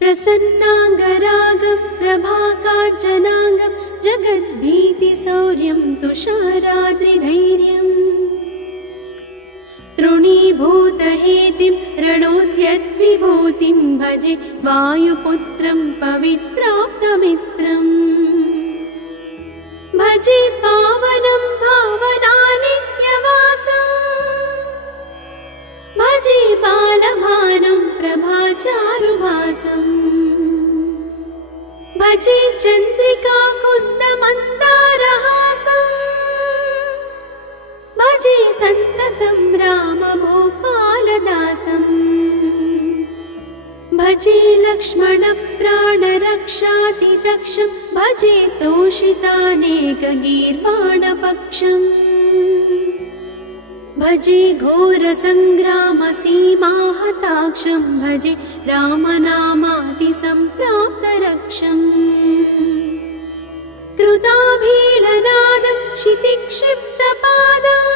प्रसन्नाङ्गरागं प्रभाकाञ्चनाङ्गं जगद्भीतिशौर्यं तुषाराद्रिधैर्यम् तृणीभूतहेतिं रणोद्यद्विभूतिं भजे वायुपुत्रं पवित्राप्तमित्रम् भजे पावनं भावनानित्यवासम् भजे बालभानुं प्रभाचारुभासम् भजे चन्द्रिकाकुन्दमन्दारहासम् भजे सन्ततं रामभूपालदासम् भजे लक्ष्मणप्राणरक्षातिदक्षं भजे तोषितानेकगीर्वाणपक्षम् भजे घोरसङ्ग्रामसीमाहताक्षं भजे रामनामातिसम्प्राप्तरक्षम् कृताभीलनादं क्षितिक्षिप्तपादम्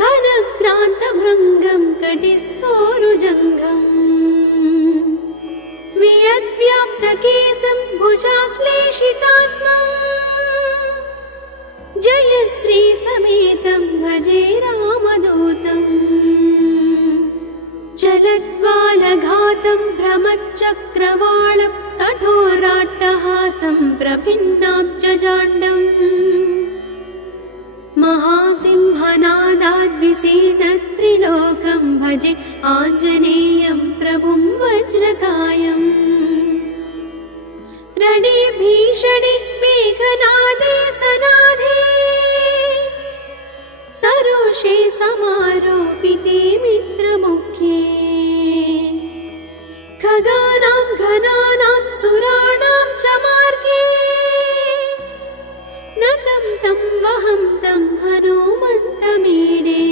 घनक्रान्तभृङ्गं कटिस्थोरुजङ्घम् वियद्व्याप्तकेशं भुजाश्लेषितास्मम् जयश्रीसमेतं भजे रामदूतम् चलद्वालघातं भ्रमच्चक्रवालं कठोराट्टहासं प्रभिन्नाब्जजाण्डम् महासिंहनादाद्विशीर्णत्रिलोकं भजे आञ्जनेयं प्रभुं वज्रकायम् रणे भीषणे मेघनादे सनादे सरोषे समारोपिते मित्रमुख्ये खगानां घनानां सुराणां च मार्गे नतं तं वहं तं हनुमन्तमीडे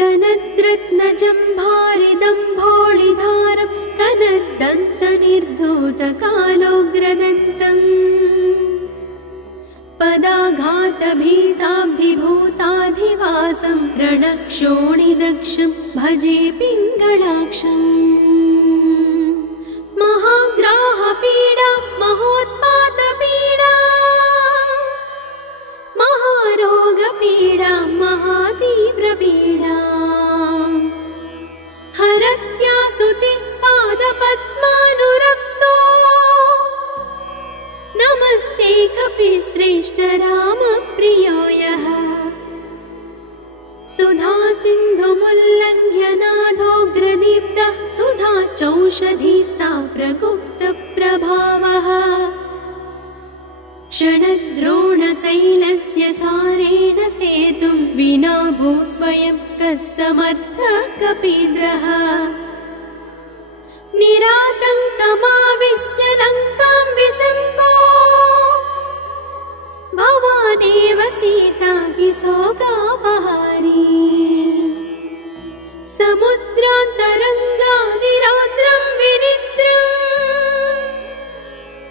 कनद्रत्नजम्भारिदम्भोळिधारं कनद्दन्तनिर्धूतकालोग्रदन्तम् पदाघातभीताब्धिभूताधिवासं रणक्षोणिदक्षं भजे पिङ्गळाक्षम् महाग्राहपीडा महोत्पातपीडा महारोगपीडा महातीव्रपीडा हरत्यासुते पादपद्मानुरक्तो नमस्ते कपिश्रेष्ठ रामप्रियो यः सुधा सिन्धुमुल्लङ्घ्य नाथोग्रदीप्तः सुधा चौषधीस्ता प्रगुप्तप्रभावः षडद्रोणशैलस्य सारेण सेतुं विना भूस्वयं कः समर्थः कपीन्द्रः निरातङ्कमाविश्य लङ्कां विसङ्गो भवानेव सीतातिशोकापहारी समुद्रान्तरङ्गादिरौद्रं विनिद्रम्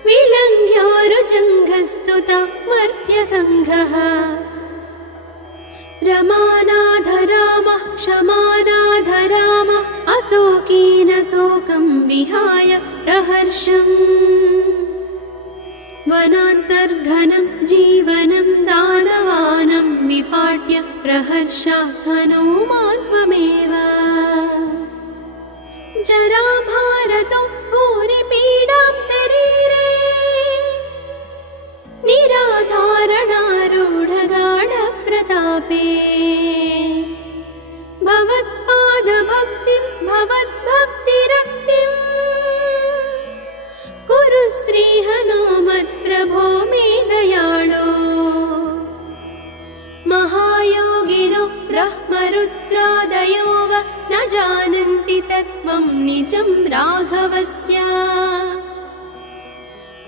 विलङ्घ्योरुजङ्घस्तुता मर्त्यसङ्घः रमानाथ रामः क्षमानाथ रामः अशोकेन शोकं विहाय प्रहर्षम् वनान्तर्घनं जीवनं दानवानं विपाट्य प्रहर्षात् हनुमान् त्वमेव जराभारतो भूरिपीडां शरीरे निराधारणारूढगाढप्रतापे भवत्पादभक्तिं भवद्भक्तिरक्तिं कुरु श्रीहनुमत्प्रभो मे दयाळो महायोगिनो ब्रह्मरुद्रादयो वा न जानन्ति तत्त्वं निजं राघवस्य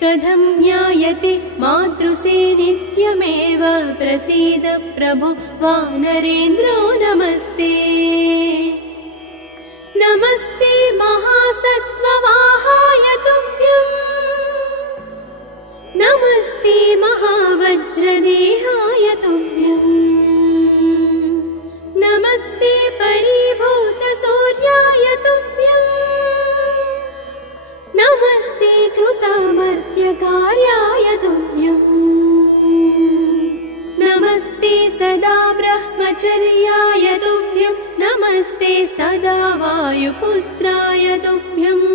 कथं ज्ञायते मातृसे नित्यमेव प्रसीद प्रभो वानरेन्द्रो नमस्ते नमस्ते महासत्त्ववाहाय तुभ्यम् नमस्ते महावज्रदेहाय तुभ्यम् नमस्ते परिभूतसूर्याय तुभ्यम् सदा वायुपुत्राय तुभ्यम्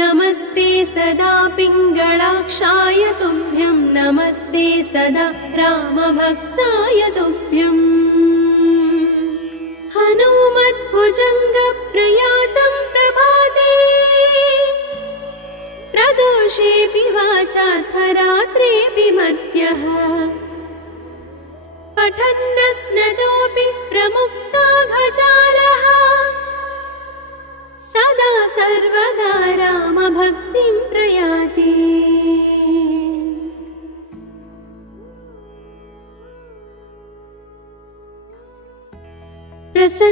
नमस्ते सदा पिङ्गलाक्षाय तुभ्यं नमस्ते सदा रामभक्ताय तुभ्यम् हनुमद्भुजङ्गप्रयातं प्रभाते प्रदोषेऽपि वाचार्थरात्रेऽपि मर्त्यः पठन्नस्नतोऽपि प्रमुक्ताघजालः सदा सर्वदा रामभक्तिं प्रयाति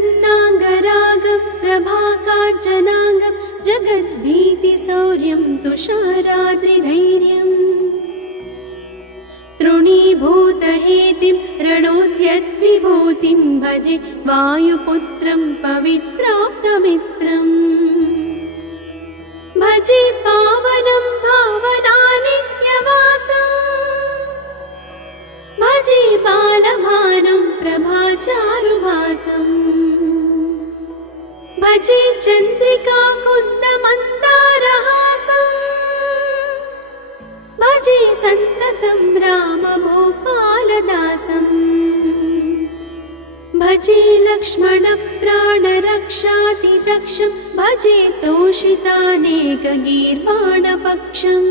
प्रसन्नाङ्गरागं प्रभाकाञ्चनाङ्गं जगद्भीतिशौर्यं तुषाराद्रिधैर्यम् तृणीभूतहेतिं रणोद्यद्विभूतिं भजे वायुपुत्रं पवित्राप्तमित्रम् भजे पावनं भावनानित्यवासम् भजे बालभानं प्रभाचारुभासम् भजे चन्द्रिकाकुन्दमन्दारहासम् भजे सन्ततं रामभूपालदासम् भजे लक्ष्मणप्राणरक्षातिदक्षं भजे तोषितानेकगीर्वाणपक्षम्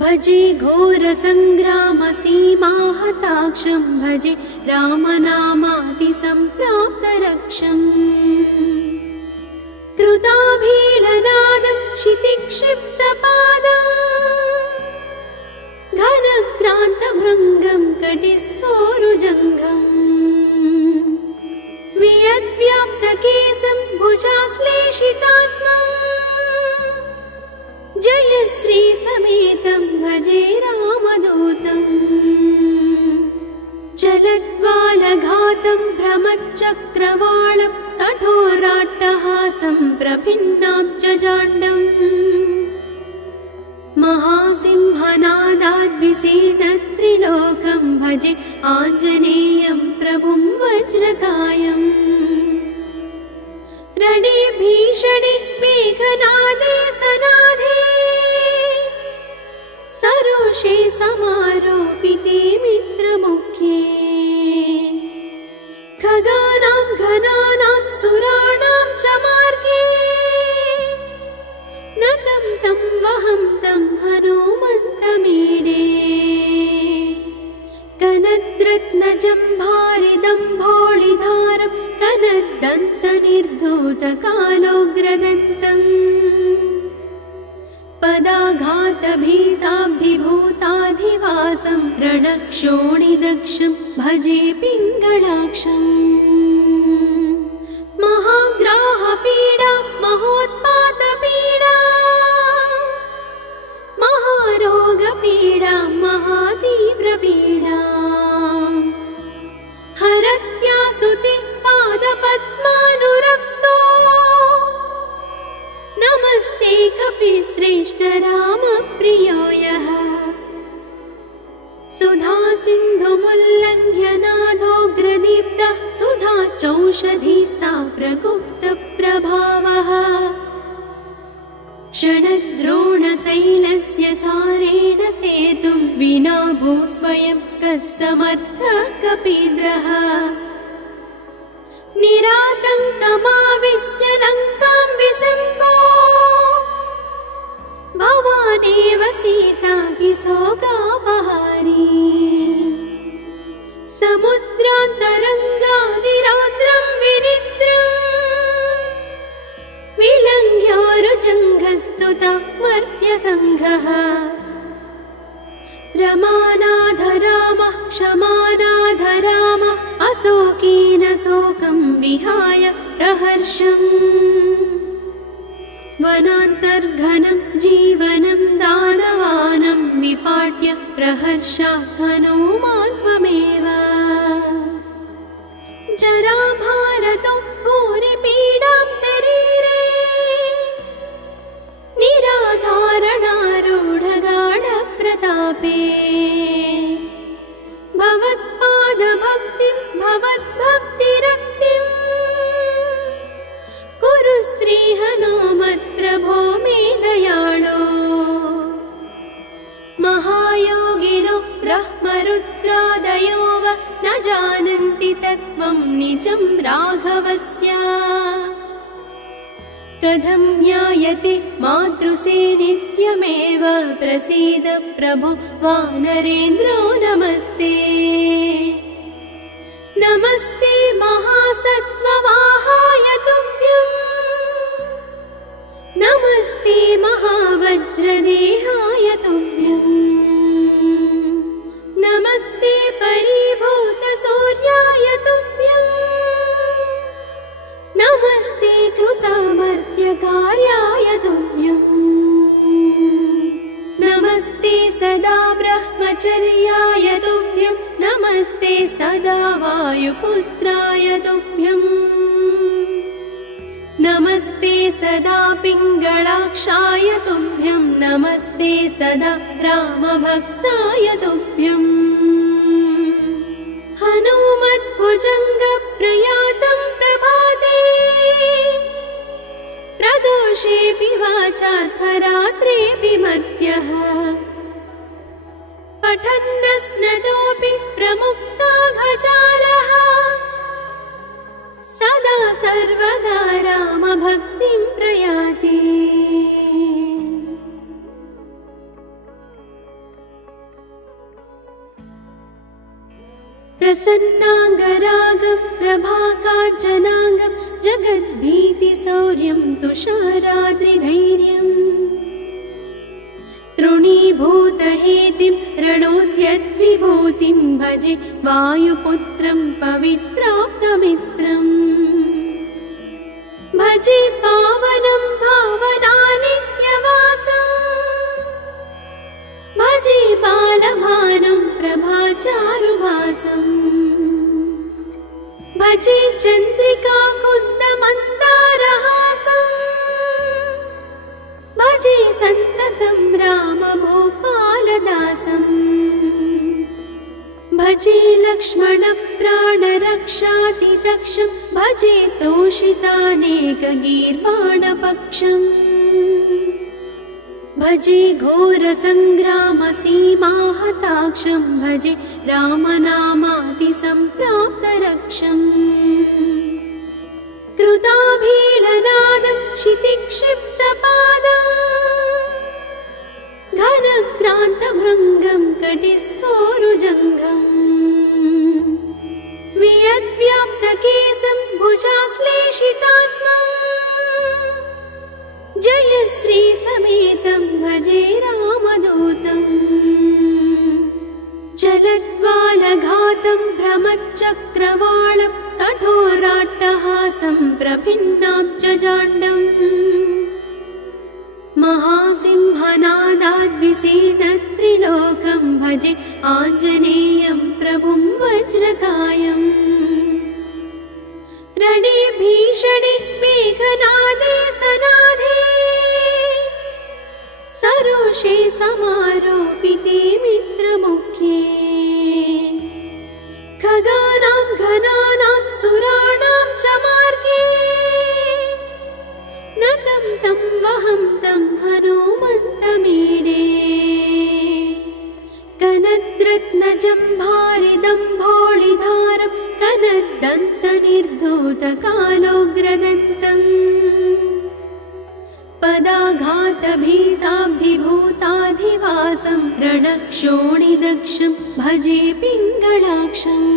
भजे घोरसङ्ग्रामसीमाहताक्षं भजे रामनामातिसम्प्राप्तरक्षम् कृताभीलनादं क्षितिक्षिप्तपादम् घनक्रान्तभृङ्गं कटिस्थोरुजङ्घम् वियद्व्याप्तकेशं भुजाश्लेषितास्मम् जयश्रीसमेतं भजे रामदूतम् जलद्वालघातं भ्रमच्चक्रवालं कठोराट्टहासं प्रभिन्नाब्जजाण्डम् महासिंहनादाद्विशीर्णत्रिलोकं भजे आञ्जनेयं प्रभुं वज्रकायम् रणे भीषणे मेघनादे सनाधे सरोषे समारोपिते मित्रमुख्ये खगानां घनानां सुराणां च मार्गे नतं तं वहं तं हनुमन्तमीडे कनद्रत्नजम्भारिदम्भोळिधारं कनद्दन्तनिर्धूतकालोग्रदन्तम् पदाघातभीताब्धिभूताधिवासं रणक्षोणिदक्षं भजे पिङ्गलाक्षम् महाग्राहपीडा महोत्पातपीडा महारोगपीडा महातीव्रपीडा हरत्यासुते पादपद्मानुरक्तो नमस्ते कपिश्रेष्ठ रामप्रियो यः सुधा सिन्धुमुल्लङ्घ्य नाथोग्रदीप्तः सुधा चौषधीस्था प्रगुप्तप्रभावः षडद्रोणशैलस्य सारेण सेतुं विना भूस्वयं कः समर्थः कपीन्द्रः निरातङ्कमाविश्य लङ्कां विसङ्गो भवानेव सीतातिशोकापहारी समुद्रान्तरङ्गादिरौद्रं विनिद्रम् विलङ्घ्योरुजङ्घस्तुता मर्त्यसङ्घः रमानाधरामः क्षमानाधरामः अशोकेन शोकं विहाय प्रहर्षम् वनान्तर्घनं जीवनं दानवानं विपाट्य प्रहर्षात् हनुमान् त्वमेव जराभारतो भूरिपीडां शरीरे निराधारणारूढगाढप्रतापे भवत्पादभक्तिं भवद्भक्ति कथं ज्ञायते मातृसे नित्यमेव प्रसीद प्रभो वानरेन्द्रो नमस्ते नमस्ते महासत्त्ववाहाय तुभ्यं नमस्ते महावज्रदेहाय तुभ्यं नमस्ते परिभूतसूर्याय तुभ्यं नमस्ते कृतामर्त्यकार्याय तुभ्यं नमस्ते सदा ब्रह्मचर्याय तुभ्यं नमस्ते सदा वायुपुत्राय तुभ्यं नमस्ते सदा पिङ्गळाक्षाय तुभ्यं नमस्ते सदा रामभक्ताय तुभ्यं हनुमद्भुजङ्गप्रयातं प्रभाते प्रदोषेऽपि वाचार्थरात्रेऽपि मर्त्यः पठन्नस्नतोऽपि प्रमुक्ताघजालः सदा सर्वदा रामभक्तिं प्रयाति प्रसन्नाङ्गरागं प्रभाकाञ्चनाङ्गं जगद्भीतिशौर्यं तुषाराद्रिधैर्यम् तृणीभूतहेतिं रणोद्यद्विभूतिं भजे वायुपुत्रं पवित्राप्तमित्रम् भजे पावनं भावनानित्यवासं भजे बालभानुं प्रभाचारुभासं भजे चन्द्रिकाकुन्दमन्दारहासं भजे सन्ततं रामभूपालदासं भजे लक्ष्मणप्राणरक्षातिदक्षं भजे तोषितानेकगीर्वाणपक्षम् भजे घोरसङ्ग्रामसीमाहताक्षं भजे रामनामातिसम्प्राप्तरक्षम् कृताभीलनादं क्षितिक्षिप्तपादं घनक्रान्तभृङ्गं कटिस्थोरुजङ्घम् वियद्व्याप्तकेशं भुजाश्लेषितास्मं जयश्रीसमेतं भजे रामदूतं चलद्वालघातं भ्रमच्चक्रवालं कठोराट्टहासं प्रभिन्नाब्जजाण्डम् महासिंहनादाद्विशीर्णत्रिलोकं भजे आञ्जनेयं प्रभुं वज्रकायम् रणे भीषणे मेघनादे सनादे सरोषे समारोपिते मित्रमुख्ये खगानां घनानां सुराणां च मार्गे नतं तं वहं तं हनुमन्तमीडे कनद्रत्नजम्भारिदम्भोळिधारं कनद्दन्तनिर्धूतकालोग्रदन्तम् पदाघातभीताब्धिभूताधिवासं रणक्षोणिदक्षं भजे पिङ्गळाक्षम्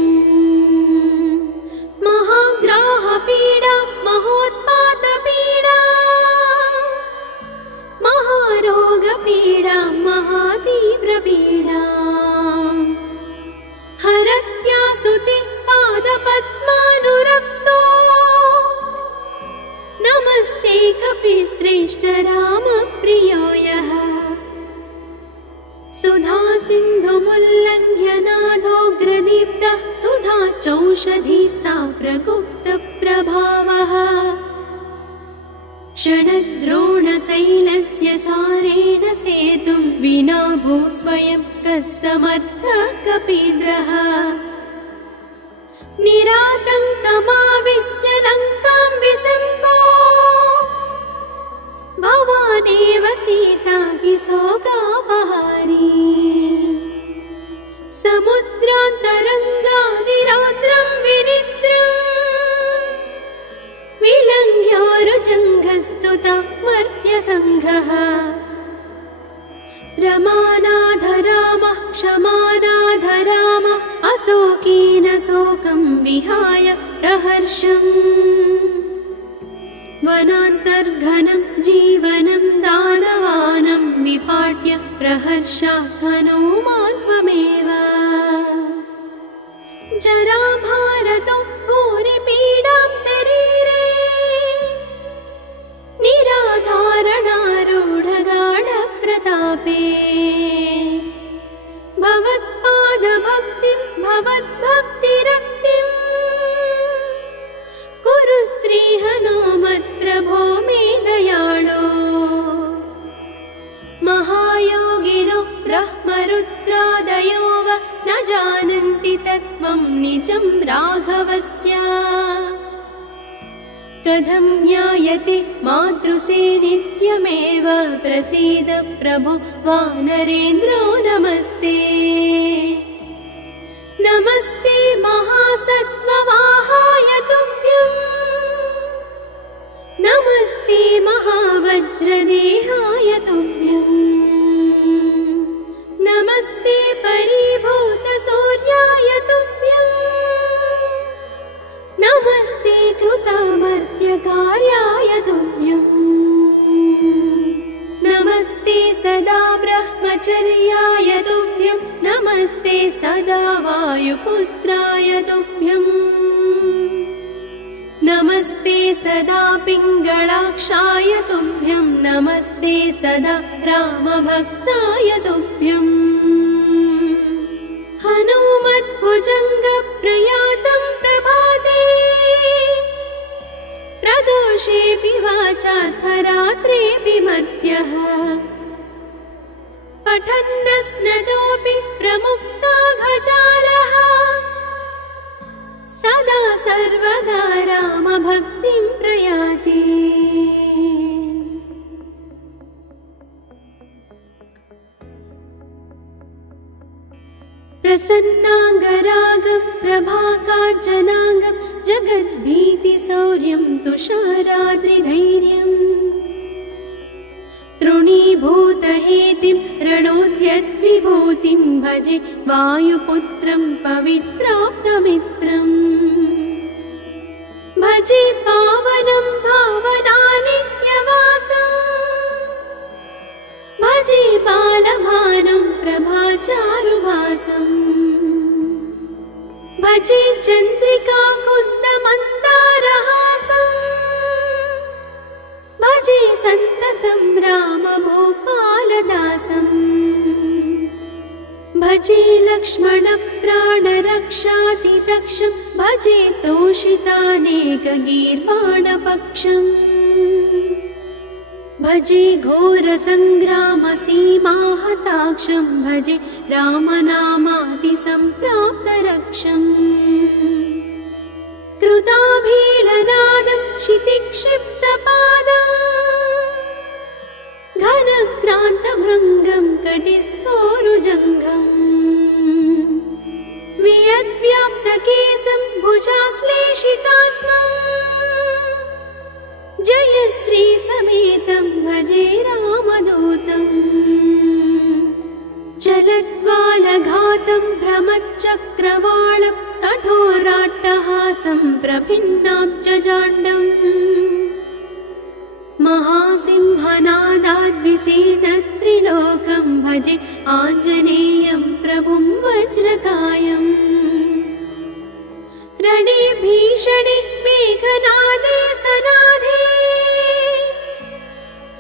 महाग्राहपीडा महोत्पातपीडा महारोगपीडा महातीव्रपीडा हरत्यासुते पादपद्मानुरक्तो नमस्ते कपिश्रेष्ठ रामप्रियो यः सुधा सिन्धुमुल्लङ्घ्य नाथोग्रदीप्तः सुधा चौषधीस्था प्रगुप्तप्रभावः षडद्रोणशैलस्य सारेण सेतुं विना भूस्वयं कः समर्थः कपीन्द्रः निरातङ्कमाविश्य लङ्कां विसम्पो भवानेव सीतातिशोकापहारी समुद्रान्तरङ्गादिरौद्रं विनिद्रम् विलङ्घ्योरुजङ्घः प्रस्तुता मर्त्यसङ्घः रमानाथ रामः क्षमानाथ रामः अशोकेन शोकं विहाय प्रहर्षम् वनान्तर्घनं जीवनं दानवानं विपाट्य प्रहर्षात् हनूमान् त्वमेव जराभारतो भूरिपीडां शरीरे निराधारणारूढगाढप्रतापे भवत्पादभक्तिं भवद्भक्तिरक्तिं कुरु श्रीहनुमत्प्रभो मे दयाळो महायोगिनो ब्रह्मरुद्रादयो वा न जानन्ति तत्त्वं निजं राघवस्य कथं ज्ञायते मातृसे नित्यमेव प्रसीद प्रभो वानरेन्द्रो नमस्ते नमस्ते महासत्त्ववाहाय तुभ्यं नमस्ते महावज्रदेहाय तुभ्यं नमस्ते परिभूतसूर्याय तुभ्यं नमस्ते कृतामर्त्यकार्याय तुभ्यं नमस्ते सदा ब्रह्मचर्याय तुभ्यं नमस्ते सदा वायुपुत्राय तुभ्यं नमस्ते सदा पिङ्गळाक्षाय तुभ्यं नमस्ते सदा रामभक्ताय तुभ्यं हनुमद्भुजङ्गप्रयातं प्रभाते प्रदोषेऽपि वाचाथ रात्रेऽपि मर्त्यः पठन्नस्नतोऽपि प्रमुक्ताघजालः सदा सर्वदा रामभक्तिं प्रयाति प्रसन्नाङ्गरागं प्रभाकाञ्चनाङ्गं जगद्भीतिशौर्यं तुषाराद्रिधैर्यम् तृणीभूतहेतिं रणोद्यद्विभूतिं भजे वायुपुत्रं पवित्राप्तमित्रम् भजे पावनं भावनानित्यवासं भजे बालभानं प्रभाचारुभासं भजे चन्द्रिकाकुन्दमन्दारहासं भजे सन्ततं रामभूपालदासं भजे लक्ष्मणप्राणरक्षातिदक्षं भजे तोषितानेकगीर्वाणपक्षम् भजे घोरसङ्ग्रामसीमाहताक्षं भजे रामनामातिसम्प्राप्तरक्षम् कृताभीलनादं क्षितिक्षिप्तपादं घनक्रान्तभृङ्गं कटिस्थोरुजङ्घम् वियद्व्याप्तकेशं भुजाश्लेषितास्मं जयश्रीसमेतं भजे रामदूतं चलद्वालघातं भ्रमच्चक्रवालं कठोराट्टहासं प्रभिन्नाब्जजाण्डम् महासिंहनादाद्विशीर्णत्रिलोकं भजे आञ्जनेयं प्रभुं वज्रकायम् रणे भीषणे मेघनादे सनाधे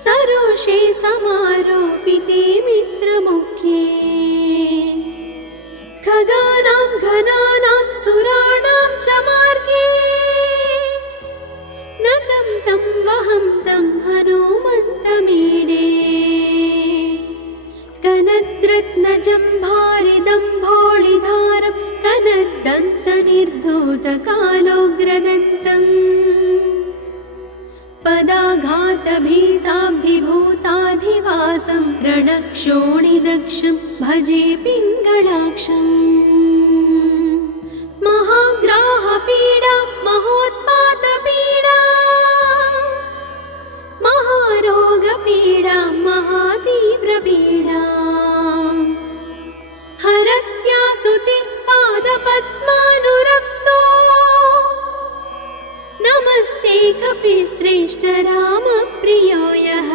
सरोषे समारोपिते मित्रमुख्ये खगानां घनानां सुराणां च मार्गे नतं तं वहं तं हनुमन्तमीडे कनद्रत्नजम्भारिदम्भोळिधारं कनद्दन्तनिर्धूतकालोग्रदन्तम् पदाघातभीताब्धिभूताधिवासं रणक्षोणिदक्षं भजे पिङ्गळाक्षम् महाग्राहपीडा महोत्पातपीडा कपिश्रेष्ठ रामप्रियो यः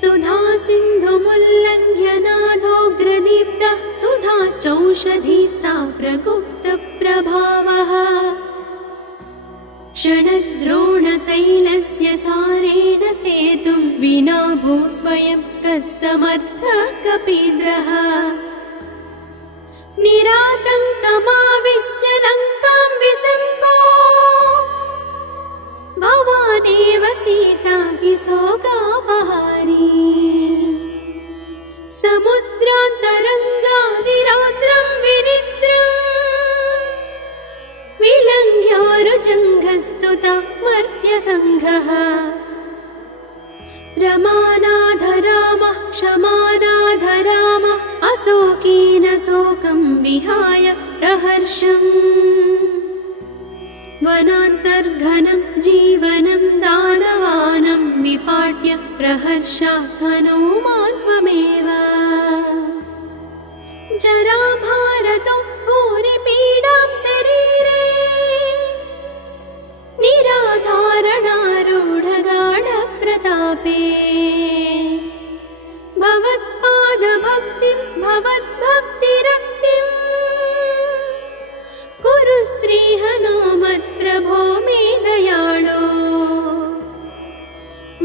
सुधा सिन्धुमुल्लङ्घ्य नादोग्रदीप्तः सुधा चौषधीस्था प्रगुप्तप्रभावः षडद्रोणशैलस्य सारेण सेतुं विना भू स्वयं कः समर्थः कपीन्द्रः निरातङ्कमाविश्य लङ्कां विसम्पो भवानेव सीतातिशोकापहारी समुद्रान्तरङ्गादिरौद्रं विनिद्रम् विलङ्घ्योरुजङ्घस्तुता मर्त्यसङ्घः रमानाथ रामः क्षमानाथ रामः अशोकेन शोकं विहाय प्रहर्षम् वनान्तर्घनं जीवनं दानवानं विपाट्य प्रहर्षात् हनूमान् त्वमेव जराभारतो भूरिपीडां शरीरे निराधारणारूढगाढप्रतापे भवत्पादभक्तिं भवद्भक्तिरक्तिं कुरु श्रीहनुमत्प्रभो मे दयाळो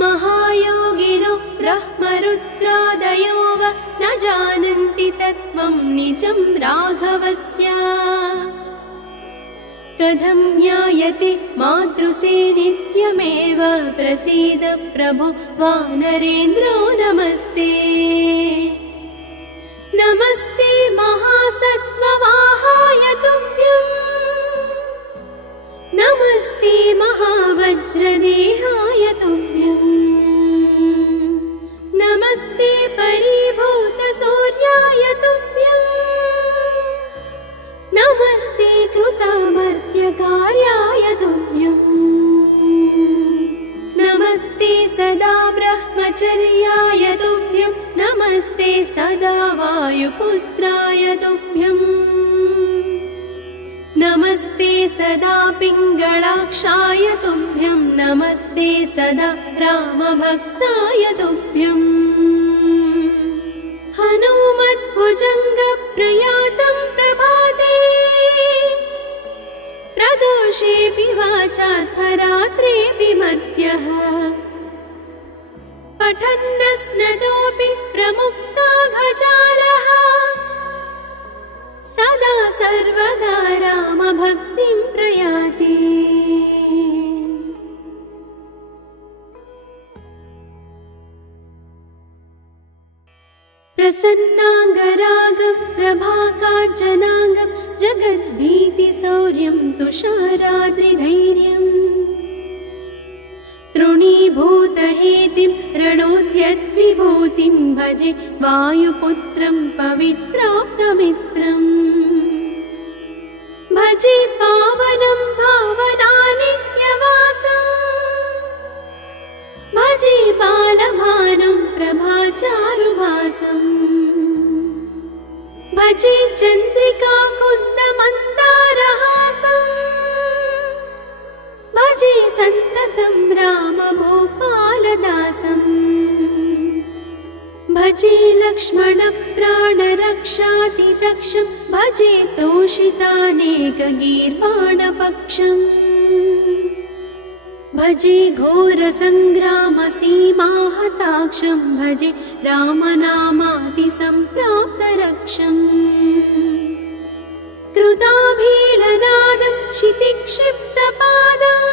महायोगिनो ब्रह्मरुद्रादयो वा न जानन्ति तत्त्वं निजं राघवस्य कथं ज्ञायते मातृसे नित्यमेव प्रसीद प्रभो वानरेन्द्रो नमस्ते नमस्ते महासत्त्ववाहाय तुभ्यं नमस्ते महावज्रदेहाय तुभ्यं नमस्ते परिभूतसूर्याय तुभ्यं नमस्ते कृतामर्त्यकार्याय तुभ्यं नमस्ते सदा ब्रह्मचर्याय तुभ्यं नमस्ते सदा वायुपुत्राय तुभ्यं नमस्ते सदा पिङ्गळाक्षाय तुभ्यं नमस्ते सदा रामभक्ताय तुभ्यं हनुमद्भुजङ्गप्रयातं प्रभाते प्रदोषेऽपि वाचाथ रात्रेऽपि मर्त्यः पठन्नस्नतोऽपि प्रमुक्ताघजालः सदा सर्वदा रामभक्तिं प्रयाति प्रसन्नाङ्गरागं प्रभाकाञ्चनाङ्गं जगद्भीतिशौर्यं तुषाराद्रिधैर्यम् तृणीभूतहेतिं रणोद्यद्विभूतिं भजे वायुपुत्रं पवित्राप्तमित्रम् भजे पावनं भावनानित्यवासम् भजे बालभानुं प्रभाचारुभासम् भजे चन्द्रिकाकुन्दमन्दारहासम् भजे सन्ततं रामभूपालदासम् भजे लक्ष्मणप्राणरक्षातिदक्षं भजे तोषितानेकगीर्वाणपक्षम् भजे घोरसङ्ग्रामसीमाहताक्षं भजे रामनामातिसम्प्राप्तरक्षम् कृताभीलनादं क्षितिक्षिप्तपादम्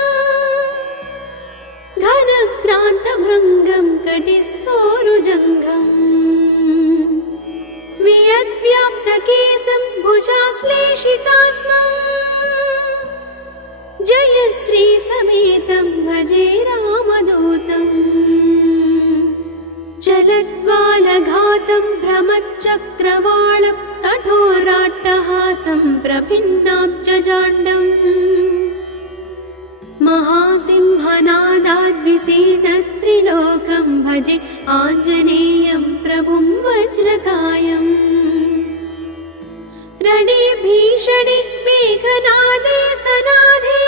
घनक्रान्तभृङ्गं कटिस्थोरुजङ्घम् वियद्व्याप्तकेशं भुजाश्लेषितास्मम् जयश्री समेतं भजे रामदूतम् जलद्वालघातं भ्रमच्चक्रवालं कठोराट्टहासं प्रभिन्नाब्जजाण्डम् महासिंहनादाद्विशीर्णत्रिलोकं भजे आञ्जनेयं प्रभुं वज्रकायम् रणे भीषणे मेघनादे सनादे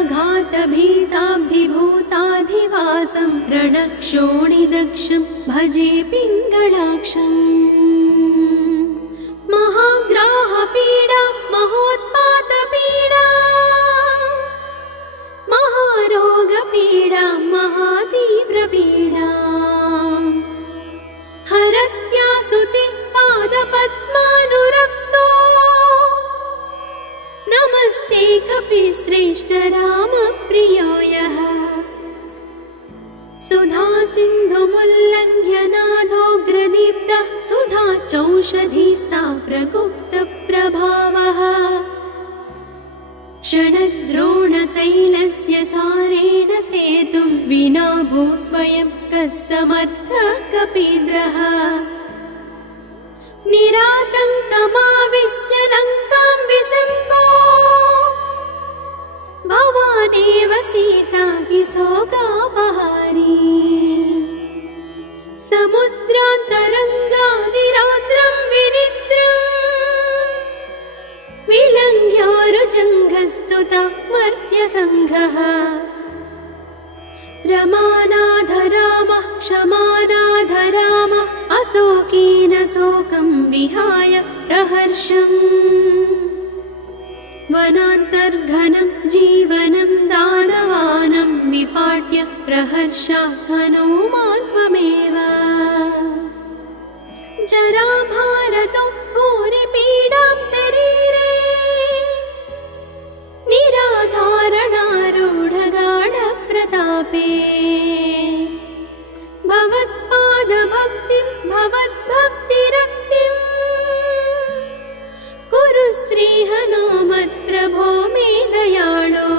शराघातभीताब्धिभूताधिवासं रणक्षोणिदक्षं भजे पिङ्गलाक्षम् महाग्राहपीडा महोत्पातपीडा महारोगपीडा महातीव्रपीडा हरत्यासुते पादपद्मानुरक्तो नमस्ते कपिश्रेष्ठ रामप्रियो यः सुधा सिन्धुमुल्लङ्घ्य नाथोग्रदीप्तः सुधा चौषधीस्ता प्रगुप्तप्रभावः षडद्रोणशैलस्य सारेण सेतुं विना भू स्वयं कः समर्थः कपीन्द्रः निरातङ्कमाविश्य लङ्कां विसम्पो भवानेव सीतातिशोकापहारी समुद्रान्तरङ्गादिरौद्रं विनिद्रम् विलङ्घ्योरुजङ्घस्तुता मर्त्यसङ्घः रमानाथ रामः क्षमानाथ रामः अशोकेन शोकं विहाय प्रहर्षम् वनान्तर्घनं जीवनं दानवानं विपाट्य प्रहर्षात् हनूमान् त्वमेव जराभारतो भूरिपीडां शरीरे निराधारणारूढगाढप्रतापे भवत्पादभक्तिं भवद्भक्तिरक्तिं कुरु श्रीहनुमत्प्रभो मे दयाळो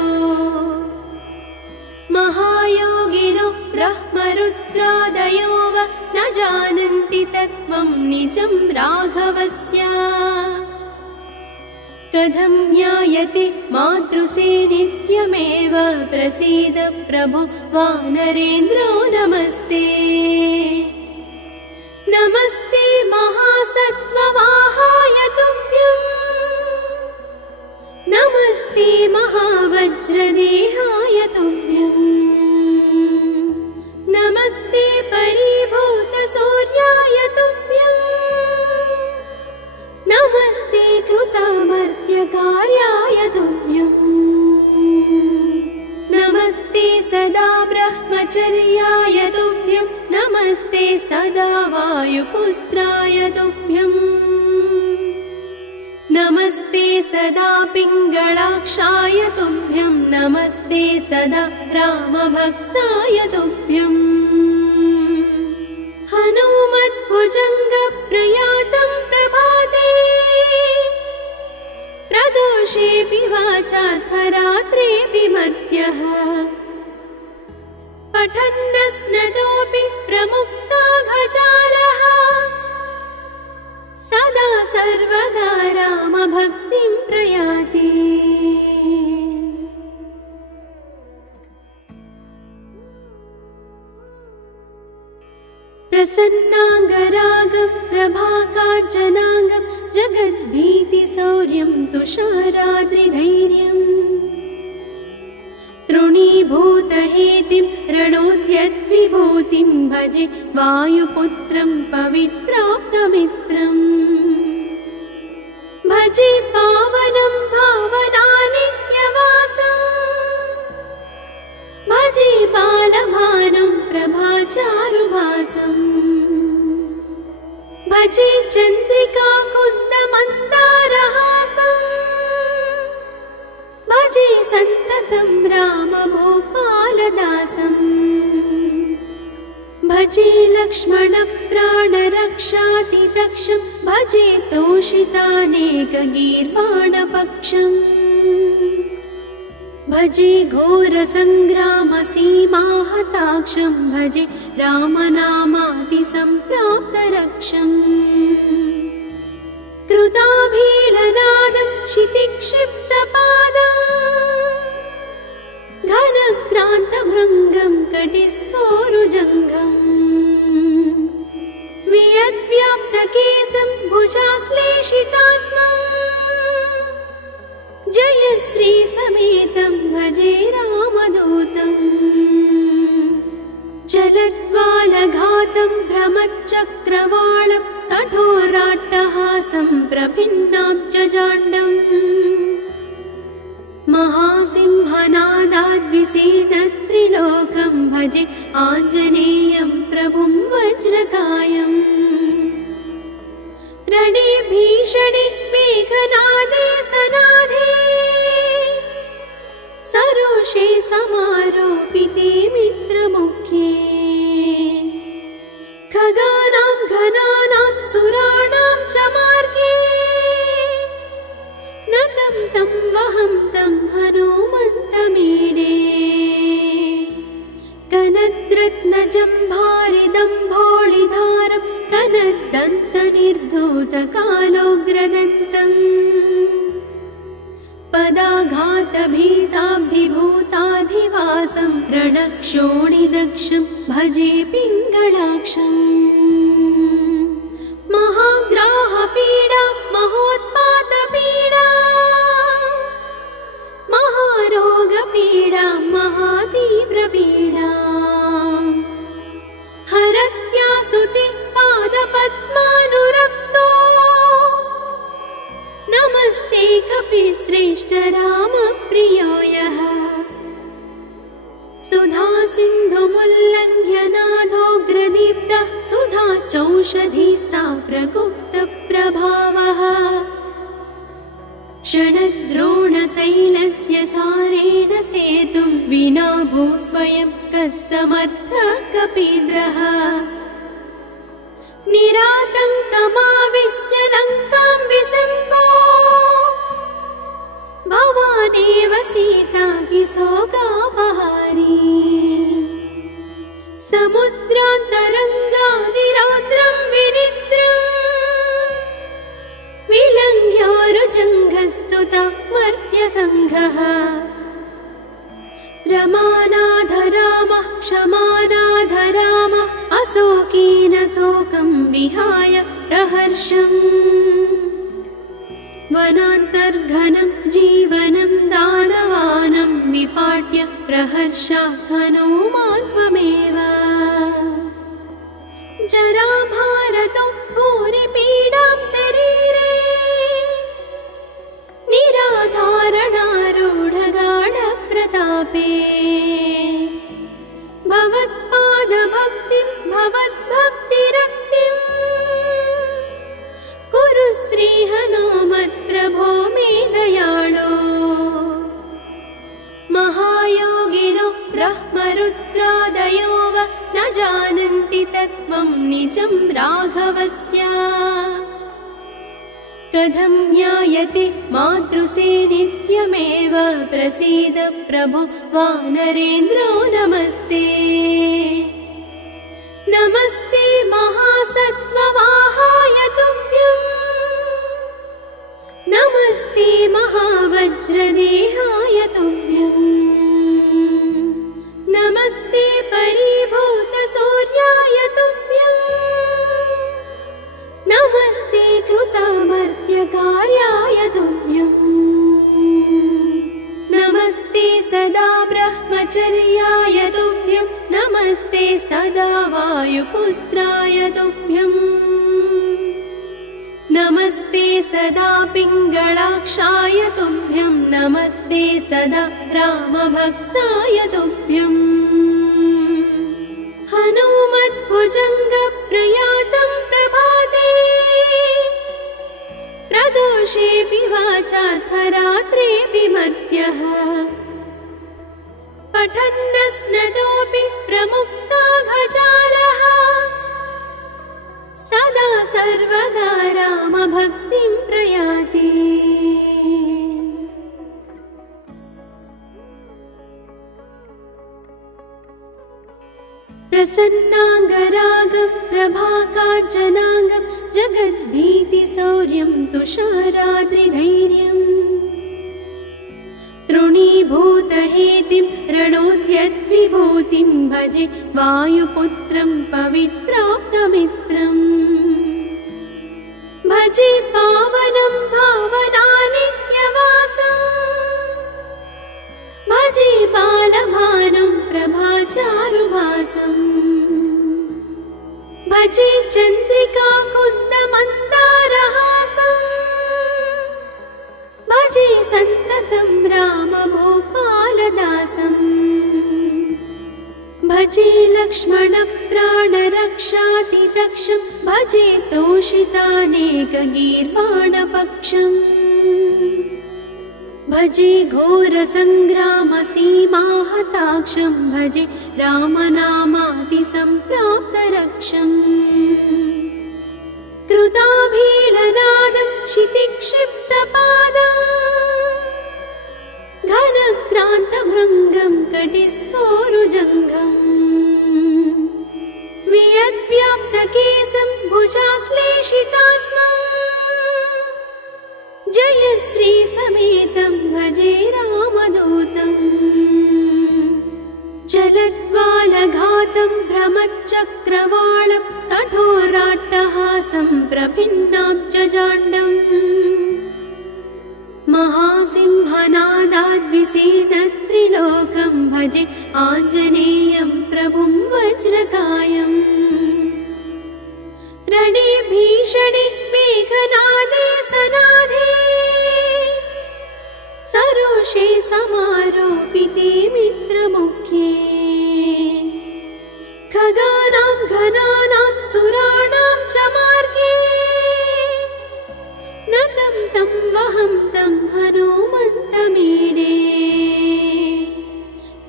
महायोगिनो ब्रह्मरुद्रादयो वा न जानन्ति तत्त्वं निजं राघवस्य कथं ज्ञायते मातृसे नित्यमेव प्रसीद प्रभो वानरेन्द्रो नमस्ते नमस्ते महासत्त्ववाहाय तुभ्यं नमस्ते महावज्रदेहाय तुभ्यं नमस्ते परिभूतसूर्याय तुभ्यं नमस्ते कृतामर्त्यकार्याय तुभ्यं नमस्ते सदा ब्रह्मचर्याय तुभ्यं नमस्ते सदा वायुपुत्राय तुभ्यं नमस्ते सदा पिङ्गलाक्षाय तुभ्यं नमस्ते सदा रामभक्ताय तुभ्यं हनुमद्भुजङ्गप्रयातं प्रभाते प्रदोषेऽपि वाचार्थरात्रेऽपि मर्त्यः पठन्नस्नतोऽपि प्रमुक्ताघजालः सदा सर्वदा रामभक्तिं प्रयाति प्रसन्नाङ्गरागं प्रभाकाञ्चनाङ्गं जगद्भीतिशौर्यं तुषाराद्रिधैर्यम् तृणीभूतहेतिं रणोद्यद्विभूतिं भजे वायुपुत्रं पवित्राप्तमित्रम् भजे पावनं भावनानित्यवासम् भजे बालभानं प्रभाचारुभासम् भजे चन्द्रिकाकुन्दमन्दारहासम् भजे सन्ततं रामभूपालदासम् भजे लक्ष्मणप्राणरक्षातिदक्षं भजे तोषितानेकगीर्वाणपक्षम् भजे घोरसङ्ग्रामसीमाहताक्षं भजे रामनामातिसम्प्राप्तरक्षम् कृताभीलनादं क्षितिक्षिप्तपादम् घनक्रान्तभृङ्गं कटिस्थोरुजङ्घम् वियद्व्याप्तकेशं भुजाश्लेषितास्मम् जयश्री समेतं भजे रामदूतम् चलद्वालघातं भ्रमच्चक्रवालं कठोराट्टहासं प्रभिन्नाब्जजाण्डम् महासिंहनादाद्विशीर्णत्रिलोकं भजे आञ्जनेयं प्रभुं वज्रकायम् रणे भीषणे मेघनादे सनाधे सरोषे समारोपिते मित्रमुख्ये खगानां घनानां सुराणां च मार्गे नतं तं वहं तं हनुमन्तमीडे कनद्रत्नजम्भारिदम्भोळिधारं कनद्दन्तनिर्धूतकालोग्रदन्तम् पदाघातभीताब्धिभूताधिवासं रणक्षोणिदक्षं भजे पिङ्गळाक्षम् महाग्राहपीडा महोत्पातपीडा महारोगपीडा महातीव्रपीडा हरत्यासुते पादपद्मानुरक्तो नमस्ते कपिश्रेष्ठ रामप्रियो यः सुधा सिन्धुमुल्लङ्घ्य नाथोग्रदीप्तः सुधा चौषधीस्ता प्रगुप्तप्रभावः षडद्रोणशैलस्य सारेण सेतुं विना भूस्वयं कः समर्थः कपीन्द्रः निरातङ्कमाविश्य लङ्कां विसम्पो भवानेव सीतातिशोकापहारी समुद्रान्तरङ्गादिरौद्रं विनिद्रम् विलङ्घ्योरुजङ्घस्तुता मर्त्यसङ्घः रमानाधरामः क्षमानाधरामः अशोकेन शोकं विहाय प्रहर्षम् वनान्तर्घनं जीवनं दानवानं विपाट्य प्रहर्षात् हनुमान् त्वमेव जराभारतो भूरिपीडां शरीरे निराधारणारूढगाढप्रतापे भवत्पादभक्तिं भवद्भक्तिरक्तिं कुरु श्रीहनुमत्प्रभो मे दयाळो महायोगिनो ब्रह्मरुद्रादयो वा न जानन्ति तत्त्वं निजं राघवस्य कथं ज्ञायते मातृसे नित्यमेव प्रसीद प्रभो वानरेन्द्रो नमस्ते नमस्ते महासत्त्ववाहाय तुभ्यं नमस्ते महावज्रदेहाय तुभ्यं नमस्ते परिभूतसूर्याय तुभ्यं नमस्ते कृतामर्त्यकार्याय तुभ्यं नमस्ते सदा ब्रह्मचर्याय तुभ्यं नमस्ते सदा वायुपुत्राय तुभ्यं नमस्ते सदा पिङ्गळाक्षाय तुभ्यं नमस्ते सदा रामभक्ताय तुभ्यं हनुमद्भुजङ्गप्रयातं प्रभाते प्रदोषेऽपि वाचार्थरात्रेऽपि मर्त्यः पठन्नस्नतोऽपि प्रमुक्ताघजालः सदा सर्वदा रामभक्तिं प्रयाति प्रसन्नाङ्गरागं प्रभाकाञ्चनाङ्गं जगद्भीतिशौर्यं तुषाराद्रिधैर्यम् तृणीभूतहेतिं रणोद्यद्विभूतिं भजे वायुपुत्रं पवित्राप्तमित्रम् भजे पावनं भावनानित्यं नित्यवासम् भजे बालभानुं प्रभाचारुभासम् भजे चन्द्रिका कुन्दमन्दारहासम् भजे सन्ततं रामभूपालदासम् भजे लक्ष्मणप्राणरक्षातिदक्षं भजे तोषितानेकगीर्वाणपक्षम् भजे घोरसङ्ग्रामसीमाहताक्षं भजे रामनामातिसम्प्राप्तरक्षम् कृताभीलनादं क्षितिक्षिप्तपादम् घनक्रान्तभृङ्गं कटिस्थोरुजङ्घम् वियद्व्याप्तकेशं भुजाश्लेषितास्मम् जयश्री समेतं भजे रामदूतम् चलद्वालघातं भ्रमच्चक्रवालं कठोराट्टहासं प्रभिन्नाब्जजाण्डम् महासिंहनादाद्विशीर्णत्रिलोकं भजे आञ्जनेयं प्रभुं वज्रकायम् रणे भीषणे मेघनादे सनादे सरोषे समारोपिते मित्रमुख्ये खगानां घनानां सुराणां च मार्गे नतं तं वहं तं हनुमन्तमीडे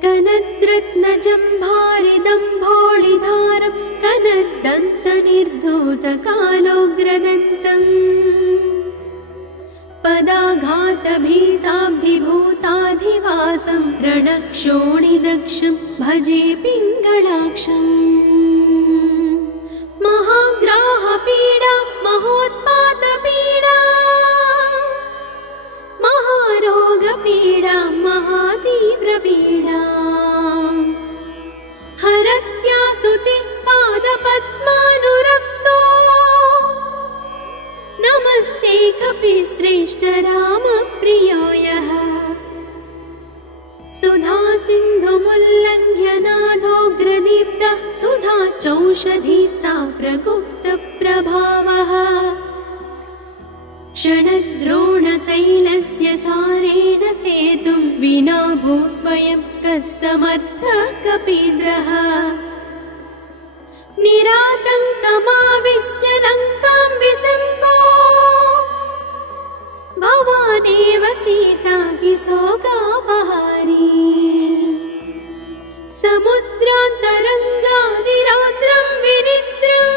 कनद्रत्नजम्भारिदम्भोळिधारं कनद्दन्तनिर्धूतकालोग्रदन्तम् पदाघातभीताब्धिभूताधिवासं रणक्षोणिदक्षं भजे पिङ्गळाक्षम् महाग्राहपीडा महोत्पातपीडा महारोगपीडा महातीव्रपीडा हरत्यासुते पादपद्मानुरक्तो नमस्ते कपिश्रेष्ठ रामप्रियो यः सुधा सिन्धुमुल्लङ्घ्य नाथोग्रदीप्तः सुधा चौषधीस्ता प्रगुप्तप्रभावः षडद्रोणशैलस्य सारेण सेतुं विना भूस्वयं कः समर्थः कपीन्द्रः निरातङ्कमाविश्य लङ्कां विसङ्गो भवानेव सीतातिशोकापहारी समुद्रान्तरङ्गादिरौद्रं विनिद्रम्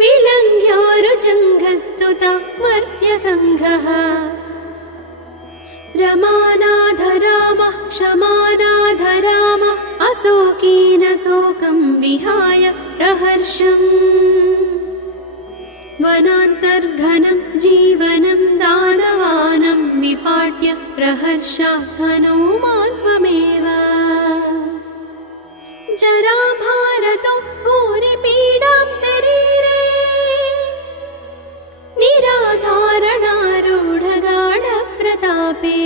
विलङ्घ्योरुजङ्घस्तुता मर्त्यसङ्घः रमानाथ रामः क्षमानाथ रामः अशोकेन शोकं विहाय प्रहर्षम् वनान्तर्घनं जीवनं दानवानं विपाट्य प्रहर्षात् हनुमान् त्वमेव जराभारतो भूरिपीडां शरीरे निराधारणारूढगाढप्रतापे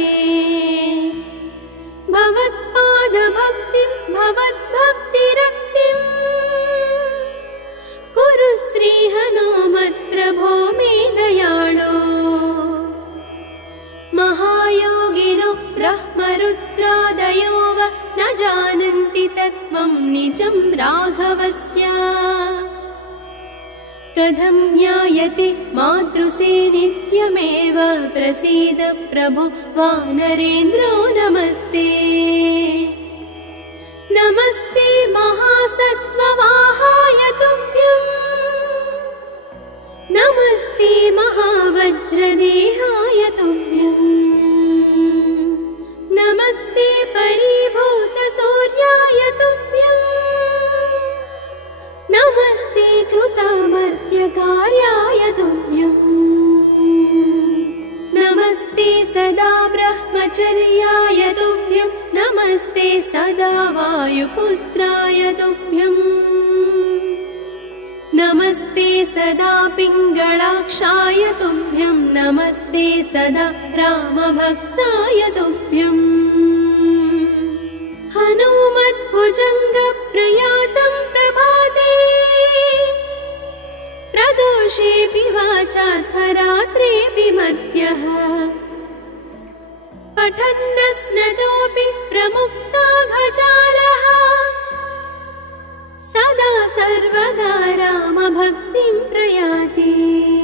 भवत्पादभक्तिं भवद्भक्तिरक्तिं कुरु श्रीहनुमत्प्रभो मे दयाळो महायोगिनो ब्रह्मरुद्रादयो वा न जानन्ति तत्त्वं निजं राघवस्य कथं ज्ञायते मातृसे नित्यमेव प्रसीद प्रभो वानरेन्द्रो नमस्ते नमस्ते महासत्त्ववाहाय तुभ्यं नमस्ते महावज्रदेहाय तुभ्यं नमस्ते परिभूतसूर्याय तुभ्यं नमस्ते कृतामर्त्यकार्याय तुभ्यं नमस्ते सदा ब्रह्मचर्याय तुभ्यं नमस्ते सदा वायुपुत्राय तुभ्यं नमस्ते सदा पिङ्गलाक्षाय तुभ्यं नमस्ते सदा रामभक्ताय तुभ्यम् हनुमद्भुजङ्गप्रयातं प्रभाते प्रदोषेऽपि वाचार्थरात्रेऽपि मर्त्यः पठन्नस्नतोऽपि प्रमुक्ताघजालः सदा सर्वदा रामभक्तिं प्रयाति।